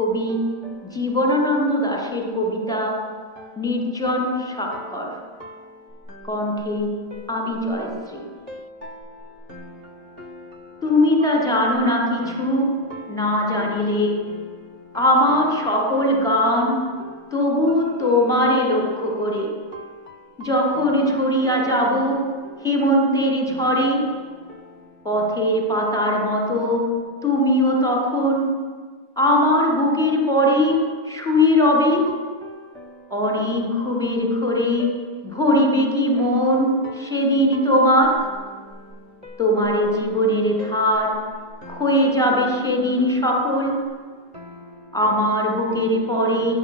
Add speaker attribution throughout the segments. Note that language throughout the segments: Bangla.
Speaker 1: কবি জীবনানন্দ দাশের কবিতা নির্জন স্বাক্ষর। কণ্ঠে আমি জয়শ্রী। তুমি তা জানো না কিছু? না জানিলে আমার সকল গান তবু তোমারে লক্ষ্য করে। যখন ঝরিয়া যাব হেমন্তের ঝড়ে, পথের পাতার মতো তুমিও তখন আমার বুকের পরে শুয়ে রবে। অনেক ঘুমের ঘরে ভরিবে কি মন সেদিন তোমার? তোমার জীবনের ধার ক্ষয়ে যাবে সেদিন সকল। আমার বুকের পরে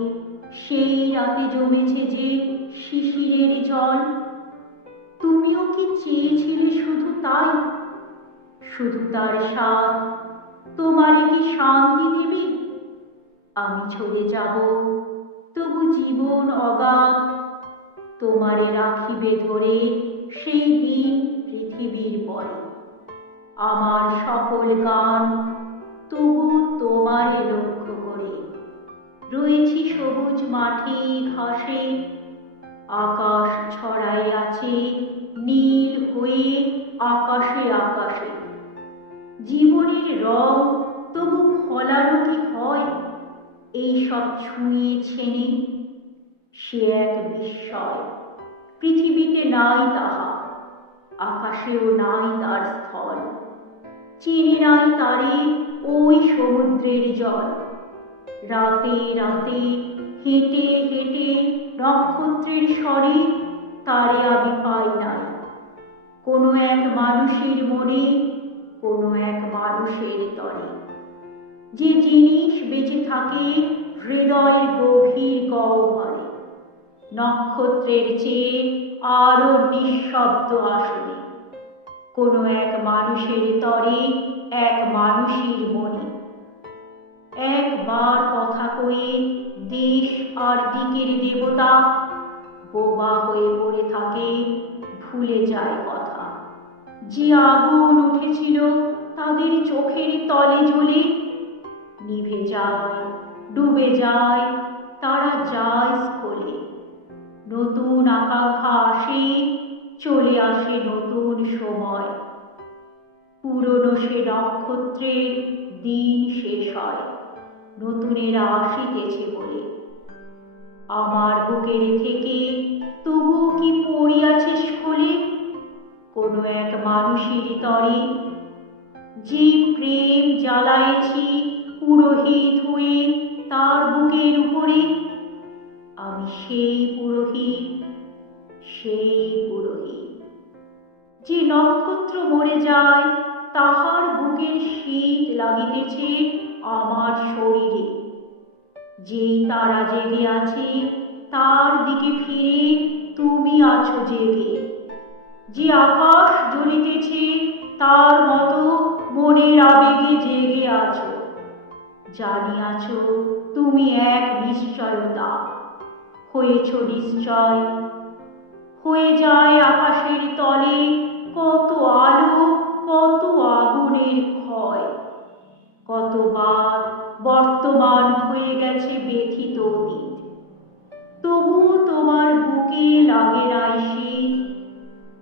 Speaker 1: সেই রাতে জমেছে যে শিশিরের জল। তুমিও কি চেয়েছিলে শুধু তাই? শুধু তার স্বাদ তোমারে কি শান্তি দেবে আমি চলে যাব, তবু জীবন অগাধ। তোমারে রাখিবে ধরে সেই দিন পৃথিবীর পরে। আমার সকল গান তবু তোমারে লক্ষ্য করে। রয়েছি সবুজ মাঠে ঘাসে, আকাশ ছড়াই আছে, নীল হয়ে আকাশে আকাশে। জীবনের রং তবু ফলানো কি হয়? এই সব ছুঁয়ে ছেনে সে এক বিস্ময়। পৃথিবীতে নাই তাহা, আকাশেও নাই তার স্থল। চেনে নাই তারে ওই সমুদ্রের জল। রাতে রাতে হেঁটে হেঁটে নক্ষত্রের স্বরে তারে আমি পাই নাই। কোনো এক মানুষের মনে কোনো এক মানুষের তরে। যে জিনিস বেঁচে থাকে হৃদয়ের গভীর গহ্বরে, নক্ষত্রের চেয়ে আরও নিঃশব্দ আসনে। কোনো এক মানুষের তরে এক মানুষের মনে। একবার কথা কয়ে দেশ আর দিকের দেবতা বোবা হয়ে পড়ে থাকে, ভুলে যায় কথা। যে আগুন উঠেছিল তাদের চোখের তলে জ্বলে নিভে যায়, ডুবে যায়, তারা যায় স্খলে নতুন আকাঙ্ক্ষা আসে, চলে আসে নতুন সময়। পুরনো সে নক্ষত্রের দিন শেষ হয়, নতুনেরা আসিতেছে বলে। আমার বুকের থেকে তবু কি পড়িয়াছে স্খলে কোনো এক মানুষের তরে। যে প্রেম জ্বালায়েছি পুরোহিত হয়ে তার বুকের উপরে। আমি সেই পুরোহিত সেই পুরোহিত। যে নক্ষত্র মরে যায়, তাহার বুকের শীত লাগিতেছে আমার শরীরে। যেই তারা জেগে আছে, তার দিকে ফিরে তুমি আছো জেগে। যে আকাশ জ্বলিতেছে তার মতো মনের আবেগে জেগে আছো। জানিয়াছ, তুমি এক নিশ্চয়তা। হয়েছ নিশ্চয়। হয়ে যায় আকাশের তলে কত আলো, কত আগুনের ক্ষয়। কতবার বর্তমান হয়ে গেছে ব্যথিত অতীত। তবু তোমার বুকে লাগে নাই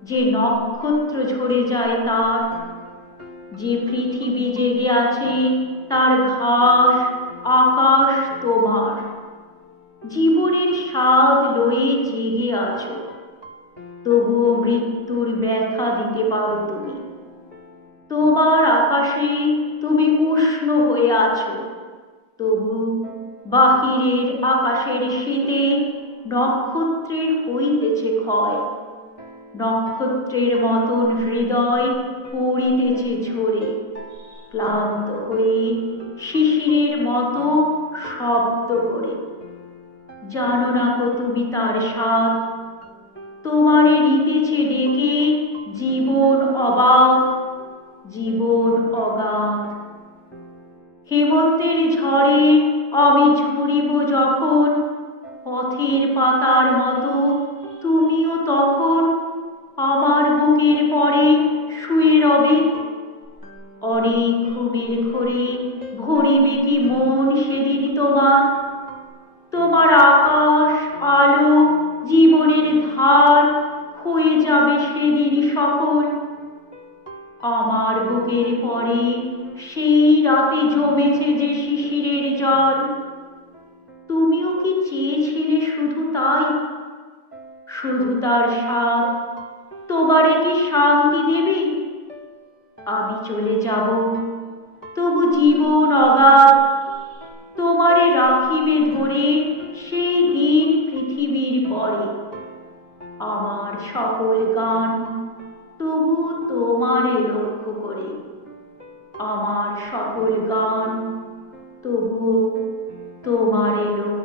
Speaker 1: যে নক্ষত্র ঝরে যায় তার, যে পৃথিবী জেগে আছে তার ঘাস, আকাশ তোমার জীবনের স্বাদ লয়ে জেগে আছো, তবুও মৃত্যুর ব্যথা দিতে পারো তুমি। তোমার আকাশে তুমি উষ্ণ হয়ে আছো, তবু বাহিরের আকাশের শীতে নক্ষত্রের হইতেছে ক্ষয়। নক্ষত্রের মতন হৃদয় পড়িতেছে ঝরে। ক্লান্ত হয়ে শিশিরের মতো শব্দ করে। জানো না গো তুমি তার স্বাদ। তোমারে নিতেছে ডেকে জীবন অবাধ, জীবন অগাধ। হেমন্তের ঝড়ে আমি ঝরিব যখন, পথের পাতার মতো তুমিও তখন আমার বুকের পরে শুয়ে রবে। অনেক ঘুমের ঘরে ভরিবে কি মন সেদিন তোমার? তোমার আকাশ, আলো, জীবনের ধার হয়ে যাবে সেদিন সকল। আমার বুকের পরে সেই রাতে জমেছে যে শিশিরের জল। তুমিও কি চেয়েছিলে শুধু তাই? শুধু তার স্বাদ তোমারে কি শান্তি দেবে? আমি চলে যাব, তবু জীবন অগাধ। তোমারে রাখিবে ধরে সেই দিন পৃথিবীর পরে। আমার সকল গান তবু তোমারে লক্ষ্য করে। আমার সকল গান তবু তোমারে লক্ষ্য